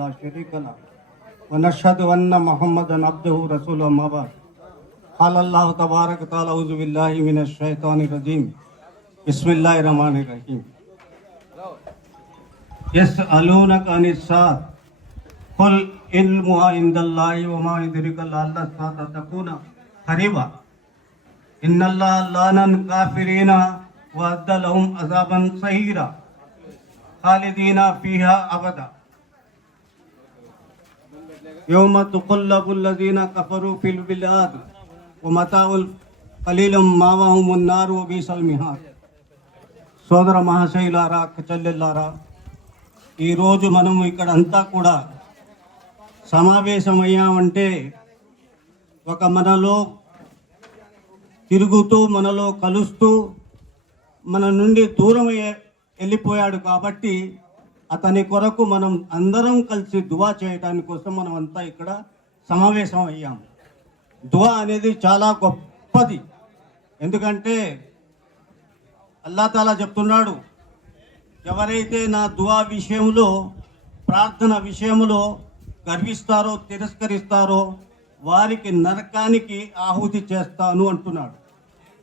لا شريك له، ونشهد أن محمدا عبده رسوله أما بعد. قال الله تبارك وتعالى، أعوذ بالله من الشيطان الرجيم. بسم الله الرحمن الرحيم. يسألونك عن الساعة، قل علمها عند الله وما يدرك لعل الساعة تكون قريبا. إن الله لعن الكافرين وأدى لهم عذابا سهيرا خالدين فيها أبدا. يوم تقلب الذين كفروا في البلاد ومتاع قليل మావాహum النار وبئس المهاد సోదర మహాశైలారా చెల్లెల్లారా ఈరోజు మనం ఇక్కడ అంతా కూడా సమావేశమయ్యామంటే ఒక మనలో తిరుగుతూ మనలో కలుస్తూ మన నుండి దూరం అయ్యే- వెళ్ళిపోయాడు కాబట్టి అతని కొరకు మనం అందరం కలిసి దువా చేయడానికి కోసం మనం అంతా ఇక్కడ సమావేశం అయ్యాము. దువా అనేది చాలా గొప్పది. ఎందుకంటే అల్లాతాలా చెప్తున్నాడు ఎవరైతే నా దువా విషయంలో ప్రార్థన విషయంలో గర్విస్తారో తిరస్కరిస్తారో వారికి నరకానికి ఆహుతి చేస్తాను అంటున్నాడు.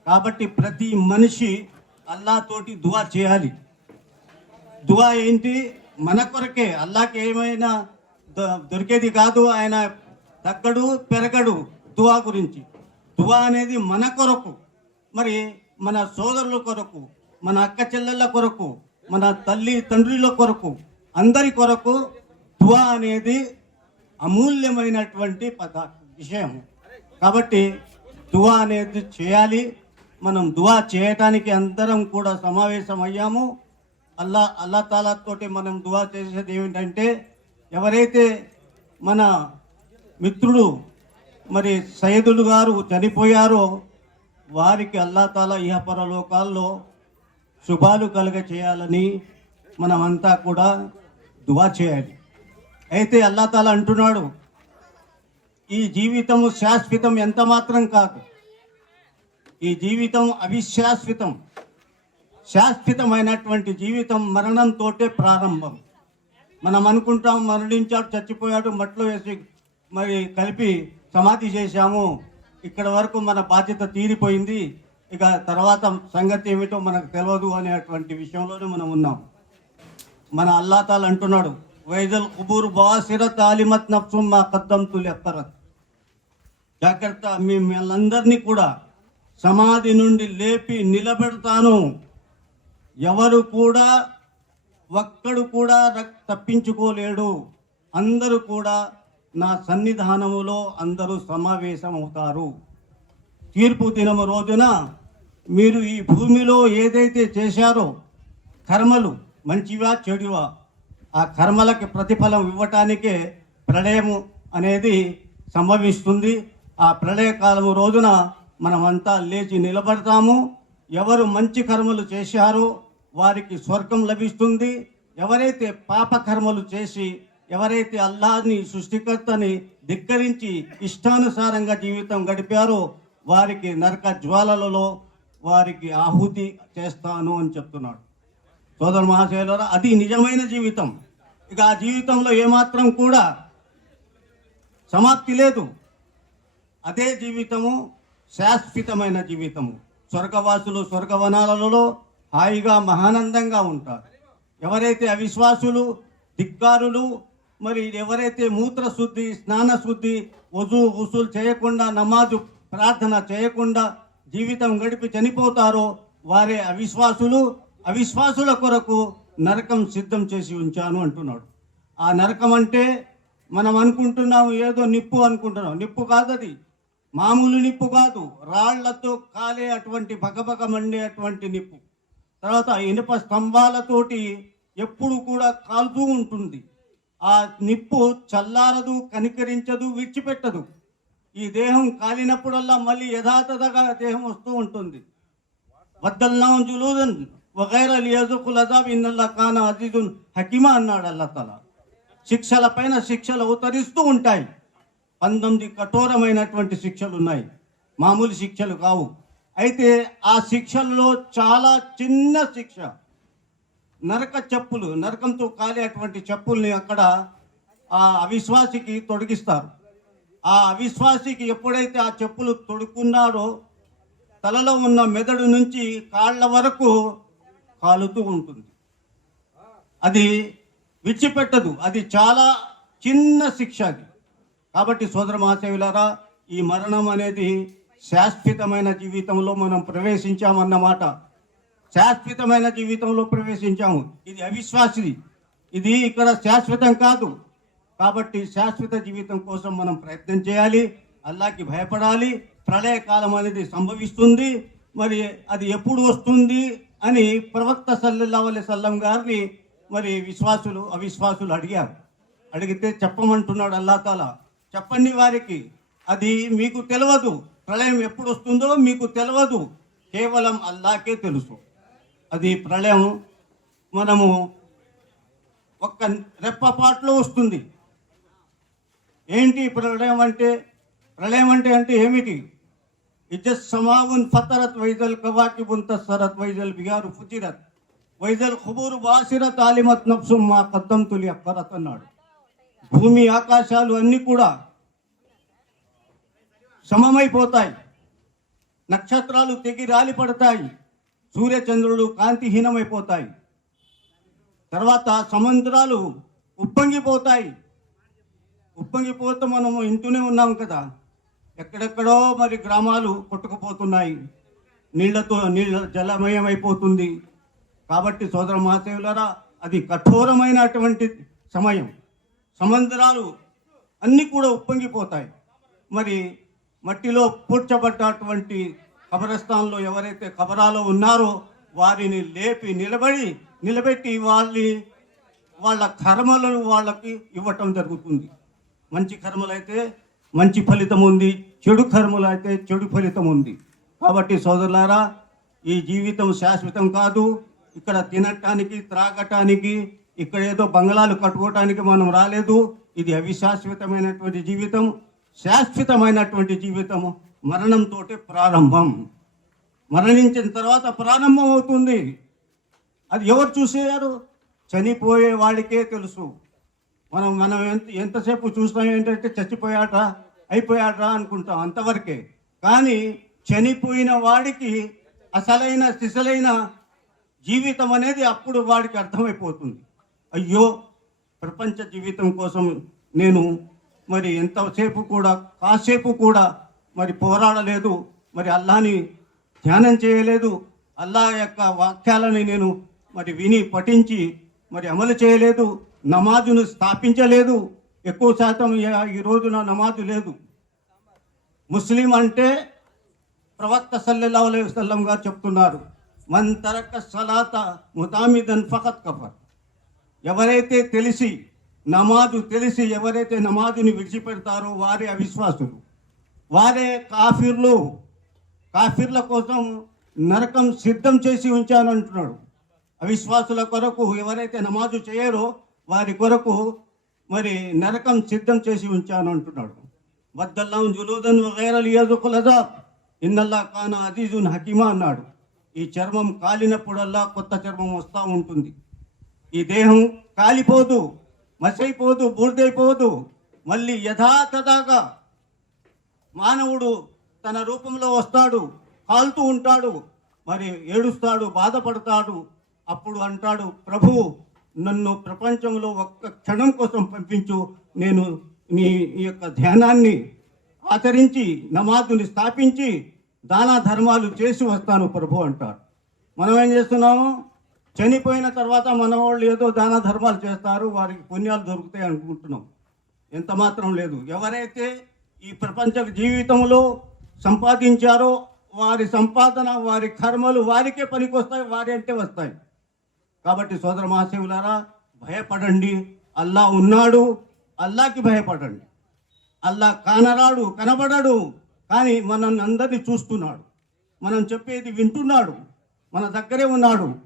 కాబట్టి ప్రతి మనిషి అల్లాతోటి దువా చేయాలి. దువా ఏంటి? మన కొరకే అల్లాకి ఏమైనా దొ- దొరికేది కాదు. ఆయన తగ్గడు పెరగడు దువా గురించి. దువా అనేది మన కొరకు. మరి మన సోదరుల కొరకు మన అక్క చెల్లెళ్ళ కొరకు మన తల్లి తండ్రుల కొరకు అందరి కొరకు దువా అనేది అమూల్యమైనటువంటి పద విషయం. కాబట్టి దువా అనేది చేయాలి. మనం దువా చేయటానికి అందరం కూడా సమావేశం అయ్యాము అల్లా అల్లా తాలాతోటి మనం దువా చేసేది ఏమిటంటే ఎవరైతే మన మిత్రుడు మరి సైదులు గారు చనిపోయారో వారికి అల్లా తాలా ఇహపరలోకాల్లో శుభాలు కలుగ చేయాలని మనమంతా కూడా దువా చేయాలి. అయితే అల్లా తాలా అంటున్నాడు ఈ జీవితము శాశ్వతం ఎంత మాత్రం కాదు. ఈ జీవితం అవిశాశ్వతం శాశ్వతమైనటువంటి జీవితం మరణంతో ప్రారంభం. మనం అనుకుంటాం మరణించాడు చచ్చిపోయాడు మట్లో వేసి మరి కలిపి సమాధి చేశాము. ఇక్కడ వరకు మన బాధ్యత తీరిపోయింది. ఇక తర్వాత సంగతి ఏమిటో మనకు తెలియదు అనేటువంటి విషయంలోనే మనం ఉన్నాం. మన అల్లాతాలు అంటున్నాడు వైదల్ కుబూర్ బాసిరత్ ఆలిమత్ నఫ్సుమ్ మా కద్దం తులెత్తరత్ జాగ్రత్త మిమ్మల్ందరినీ కూడా సమాధి నుండి లేపి నిలబెడతాను. ఎవరు కూడా ఒక్కడు కూడా తప్పించుకోలేడు. అందరూ కూడా నా సన్నిధానములో అందరూ సమావేశమవుతారు. తీర్పు దినము రోజున మీరు ఈ భూమిలో ఏదైతే చేశారో కర్మలు మంచివా చెడువా ఆ కర్మలకి ప్రతిఫలం ఇవ్వటానికే ప్రళయము అనేది సంభవిస్తుంది. ఆ ప్రళయకాలము రోజున మనమంతా లేచి నిలబడతాము. ఎవరు మంచి కర్మలు చేశారో వారికి స్వర్గం లభిస్తుంది. ఎవరైతే పాపకర్మలు చేసి ఎవరైతే అల్లాని సృష్టికర్తని ధిక్కరించి ఇష్టానుసారంగా జీవితం గడిపారో వారికి నరక జ్వాలలలో వారికి ఆహుతి చేస్తాను అని చెప్తున్నాడు. సోదరు మహాశయులరా అది నిజమైన జీవితం. ఇక ఆ జీవితంలో ఏమాత్రం కూడా సమాప్తి లేదు. అదే జీవితము శాశ్వతమైన జీవితము. స్వర్గవాసులు స్వర్గవనాలలో హాయిగా మహానందంగా ఉంటారు. ఎవరైతే అవిశ్వాసులు ధిక్కారులు మరి ఎవరైతే మూత్రశుద్ధి స్నానశుద్ధి వజు ఉసులు చేయకుండా నమాజు ప్రార్థన చేయకుండా జీవితం గడిపి చనిపోతారో వారే అవిశ్వాసులు. అవిశ్వాసుల కొరకు నరకం సిద్ధం చేసి ఉంచాను అంటున్నాడు. ఆ నరకం అంటే మనం అనుకుంటున్నాము ఏదో నిప్పు అనుకుంటున్నాం. నిప్పు కాదు అది మామూలు నిప్పు కాదు. రాళ్ళతో కాలే అటువంటి బగబగ మండే అటువంటి నిప్పు. తర్వాత ఇనుప స్తంభాలతోటి ఎప్పుడు కూడా కాలుతూ ఉంటుంది. ఆ నిప్పు చల్లారదు కనికరించదు విడిచిపెట్టదు. ఈ దేహం కాలినప్పుడల్లా మళ్ళీ యథాతథగా దేహం వస్తూ ఉంటుంది. వద్దల్నాం జులూదన్ వగైరా లియజుకుల్ అజాబ్ ఇన్నల్లా కాన అజీజున్ హకీమా అన్నాడు అల్లా తల శిక్షల పైన శిక్షలు అవతరిస్తూ ఉంటాయి. పంతొమ్మిది కఠోరమైనటువంటి శిక్షలు ఉన్నాయి మామూలు శిక్షలు కావు. అయితే ఆ శిక్షలలో చాలా చిన్న శిక్ష. నరక చెప్పులు నరకంతో కాలేటువంటి చెప్పుల్ని అక్కడ ఆ అవిశ్వాసికి తొడిగిస్తారు. ఆ అవిశ్వాసికి ఎప్పుడైతే ఆ చెప్పులు తొడుక్కున్నాడో తలలో ఉన్న మెదడు నుంచి కాళ్ళ వరకు కాలుతూ ఉంటుంది. అది విడిచిపెట్టదు. అది చాలా చిన్న శిక్ష అది. కాబట్టి సోదర మహాసేవులారా ఈ మరణం అనేది శాశ్వతమైన జీవితంలో మనం ప్రవేశించామన్నమాట శాశ్వతమైన జీవితంలో ప్రవేశించాము. ఇది అవిశ్వాసిది. ఇది ఇక్కడ శాశ్వతం కాదు. కాబట్టి శాశ్వత జీవితం కోసం మనం ప్రయత్నం చేయాలి. అల్లాకి భయపడాలి. ప్రళయకాలం అనేది సంభవిస్తుంది. మరి అది ఎప్పుడు వస్తుంది అని ప్రవక్త సల్లల్లాహు సల్లం గారిని మరి విశ్వాసులు అవిశ్వాసులు అడిగారు. అడిగితే చెప్పమంటున్నాడు అల్లా తాలా చెప్పండి వారికి. అది మీకు తెలియదు ప్రళయం ఎప్పుడు వస్తుందో మీకు తెలియదు కేవలం అల్లాకే తెలుసు. అది ప్రళయం మనము ఒక్క రెప్పపాట్లో వస్తుంది. ఏంటి ప్రళయం అంటే? ప్రళయం అంటే అంటే ఏమిటి? ఇజ్జత్ సమావున్ ఫతరత్ వైజల్ కవాకిబున్ తస్సరత్ వైజల్ బిగారు ఫుజిరత్. వైజల్ ఖుబూరు బాసిరత్ ఆలిమత్ నఫ్సు మా కద్దం తులి అక్కరత్ అన్నాడు. భూమి ఆకాశాలు అన్నీ కూడా సమమైపోతాయి. నక్షత్రాలు తెగి రాలి పడతాయి. సూర్యచంద్రుడు కాంతిహీనమైపోతాయి. తర్వాత సముద్రాలు ఉప్పొంగిపోతాయి. ఉప్పొంగిపోతే మనము ఇంటూనే ఉన్నాం కదా. ఎక్కడెక్కడో మరి గ్రామాలు కొట్టుకుపోతున్నాయి. నీళ్ళతో నీళ్ళ జలమయం అయిపోతుంది కాబట్టి సోదర మహాశయులరా అది కఠోరమైనటువంటి సమయం. సముద్రాలు అన్నీ కూడా ఉప్పొంగిపోతాయి. మరి మట్టిలో పూడ్చబడ్డటువంటి కబరస్థాన్లో ఎవరైతే కబరాలో ఉన్నారో వారిని లేపి నిలబడి నిలబెట్టి వాళ్ళని వాళ్ళ కర్మలను వాళ్ళకి ఇవ్వటం జరుగుతుంది. మంచి కర్మలైతే మంచి ఫలితం ఉంది చెడు కర్మలు అయితే చెడు ఫలితం ఉంది. కాబట్టి సోదరులారా ఈ జీవితం శాశ్వతం కాదు. ఇక్కడ తినటానికి త్రాగటానికి ఇక్కడ ఏదో బంగళాలు కట్టుకోవటానికి మనం రాలేదు. ఇది అవిశాశ్వతమైనటువంటి జీవితం. శాశ్వతమైనటువంటి జీవితం మరణంతో ప్రారంభం. మరణించిన తర్వాత ప్రారంభం అవుతుంది. అది ఎవరు చూసేయారు చనిపోయే వాడికే తెలుసు. మనం మనం ఎంత ఎంతసేపు చూస్తాం ఏంటంటే చచ్చిపోయాట అయిపోయాట అనుకుంటాం అంతవరకే. కానీ చనిపోయిన వాడికి అసలైన సిసలైన జీవితం అనేది అప్పుడు వాడికి అర్థమైపోతుంది. అయ్యో ప్రపంచ జీవితం కోసం నేను మరి ఎంతసేపు కూడా కాసేపు కూడా మరి పోరాడలేదు మరి అల్లాని ధ్యానం చేయలేదు. అల్లా యొక్క వాక్యాలని నేను మరి విని పఠించి మరి అమలు చేయలేదు నమాజును స్థాపించలేదు. ఎక్కువ శాతం ఈ- రోజున నమాజు లేదు. ముస్లిం అంటే ప్రవక్త సల్లెల్లా అలైహి గారు చెప్తున్నారు మన్ తరక సలాత ముతామిదన్ ఫకత్ కఫర్. ఎవరైతే తెలిసి నమాజు తెలిసి ఎవరైతే నమాజుని విడిచిపెడతారో వారే అవిశ్వాసులు. వారే కాఫీర్లు. కాఫీర్ల కోసం నరకం సిద్ధం చేసి ఉంచానంటున్నాడు. అవిశ్వాసుల కొరకు ఎవరైతే నమాజు చేయరో వారి కొరకు మరి నరకం సిద్ధం చేసి ఉంచాను అంటున్నాడు వద్దల్లాం జులూదన్ వగైరల్ యజుకులదా ఇన్నల్లా కాన అజీజున్ హకీమా అన్నాడు. ఈ చర్మం కాలినప్పుడల్లా కొత్త చర్మం వస్తూ ఉంటుంది. ఈ దేహం కాలిపోదు. మసైపోదు బూర్దైపోదు మళ్ళీ యథాతథాగా మానవుడు తన రూపంలో వస్తాడు కాలుతూ ఉంటాడు మరి ఏడుస్తాడు బాధపడతాడు. అప్పుడు అంటాడు ప్రభు నన్ను ప్రపంచంలో ఒక్క క్షణం కోసం పంపించు. నేను నీ ఈ యొక్క ధ్యానాన్ని ఆచరించి నమాజుని స్థాపించి దాన ధర్మాలు చేసి వస్తాను ప్రభు అంటాడు. మనం ఏం చేస్తున్నాము? చనిపోయిన తర్వాత మన వాళ్ళు ఏదో దాన ధర్మాలు చేస్తారు వారికి పుణ్యాలు దొరుకుతాయి అనుకుంటున్నాం. ఎంత మాత్రం లేదు. ఎవరైతే ఈ ప్రపంచ జీవితంలో సంపాదించారో వారి సంపాదన వారి కర్మలు వారికే పనికొస్తాయి వారి అంటే వస్తాయి. కాబట్టి సోదర మహాశివులారా భయపడండి. అల్లా ఉన్నాడు. అల్లాకి భయపడండి. అల్లా కానరాడు కనబడడు. కానీ మనల్ని అందరినీ చూస్తున్నాడు. మనం చెప్పేది వింటున్నాడు. మన దగ్గరే ఉన్నాడు.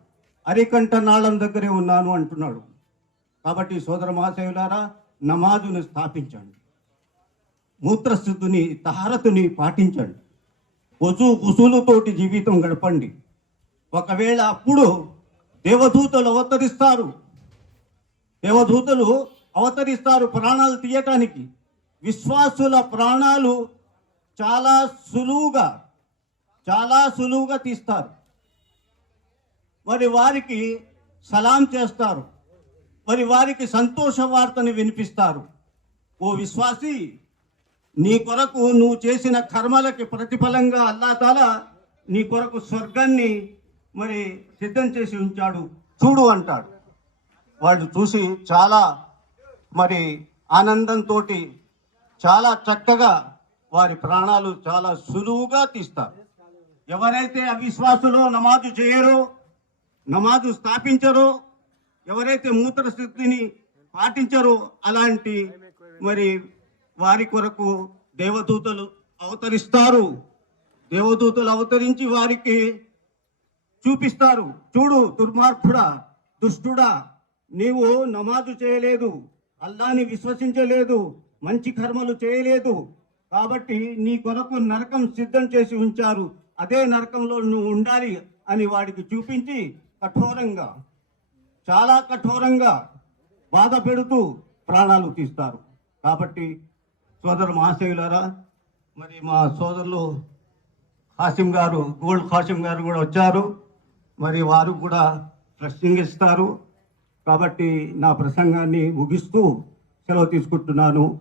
అరికంట నాళం దగ్గరే ఉన్నాను అంటున్నాడు. కాబట్టి సోదర మహాశయులారా నమాజును స్థాపించండి. మూత్రశుద్ధిని తహారతుని పాటించండి. వజు కుసులుతోటి జీవితం గడపండి. ఒకవేళ అప్పుడు దేవదూతలు అవతరిస్తారు. దేవదూతలు అవతరిస్తారు ప్రాణాలు తీయటానికి. విశ్వాసుల ప్రాణాలు చాలా సులువుగా చాలా సులువుగా తీస్తారు. మరి వారికి సలాం చేస్తారు. మరి వారికి సంతోష వార్తని వినిపిస్తారు. ఓ విశ్వాసి నీ కొరకు నువ్వు చేసిన కర్మలకి ప్రతిఫలంగా అల్లాతాల నీ కొరకు స్వర్గాన్ని మరి సిద్ధం చేసి ఉంచాడు. చూడు అంటాడు. వాళ్ళు చూసి చాలా మరి ఆనందంతో చాలా చక్కగా వారి ప్రాణాలు చాలా సులువుగా తీస్తారు. ఎవరైతే అవిశ్వాసులో నమాజు చేయరో నమాజు స్థాపించరో ఎవరైతే మూత్ర స్థితిని పాటించరో అలాంటి మరి వారి కొరకు దేవదూతలు అవతరిస్తారు. దేవదూతలు అవతరించి వారికి చూపిస్తారు. చూడు దుర్మార్గుడా దుష్టుడా నీవు నమాజు చేయలేదు అల్లాని విశ్వసించలేదు మంచి కర్మలు చేయలేదు కాబట్టి నీ కొరకు నరకం సిద్ధం చేసి ఉంచారు. అదే నరకంలో నువ్వు ఉండాలి అని వాడికి చూపించి కఠోరంగా చాలా కఠోరంగా బాధ పెడుతూ ప్రాణాలు తీస్తారు. కాబట్టి సోదరు మహాశయులారా మరి మా సోదరులు హాసిం గారు గోల్డ్ హాసిం గారు కూడా వచ్చారు. మరి వారు కూడా ప్రసంగిస్తారు. కాబట్టి నా ప్రసంగాన్ని ముగిస్తూ సెలవు తీసుకుంటున్నాను.